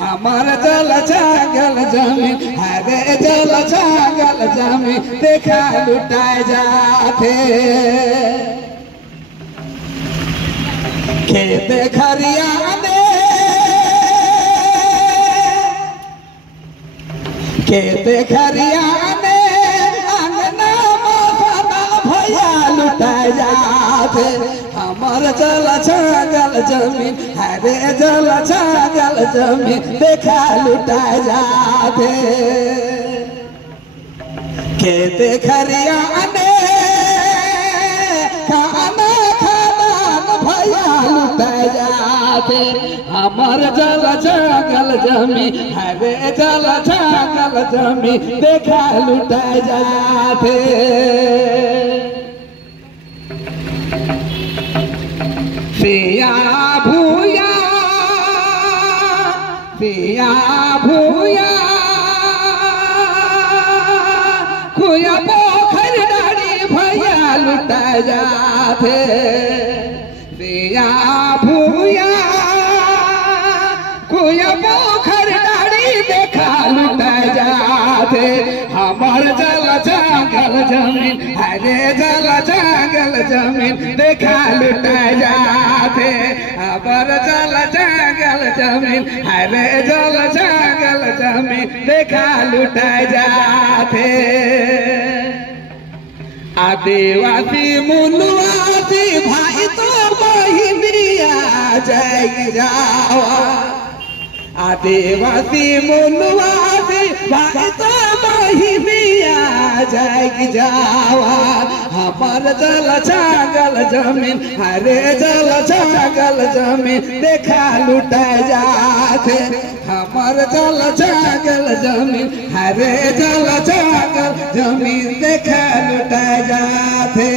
हमार जल जागल जमीन हरे जल जागल जमीन देखा लुटाए जाते खेत खरियाने खेत खरियाने अंगना माता भैया लुटाए जाते हमार जल जागल जमीन हरे जल जागल जमीन देखा लुटाए जाते खेत खरियाने खाना खाना भैया लुटाए जाते हमार जल जागल जमीन हरे जल जागल जमीन देखा लुटाए जाते पिया भूया खुया पोखर डाड़ी भैया लुटा जाते पिया भूया खुया पोखर डाड़ी देखा लुटा जाते हमार जल जागल जमीन हरे जल जागल जमीन देखा लुटा जाते हमार जल जागल जमीन हरे जल जागल जमीन देखा लुटा जाते आदिवासी मुलवासी भाई तो बहिनिया जय जावा आदिवासी मुलवासी भाई तो बहिनिया जय जावा हमार जल जागल जमीन हरे जल जागल जमीन देखा लुटाए जाते हमार जल जागल जमीन हरे जल जागल जमीन देखा लुटाए जाते।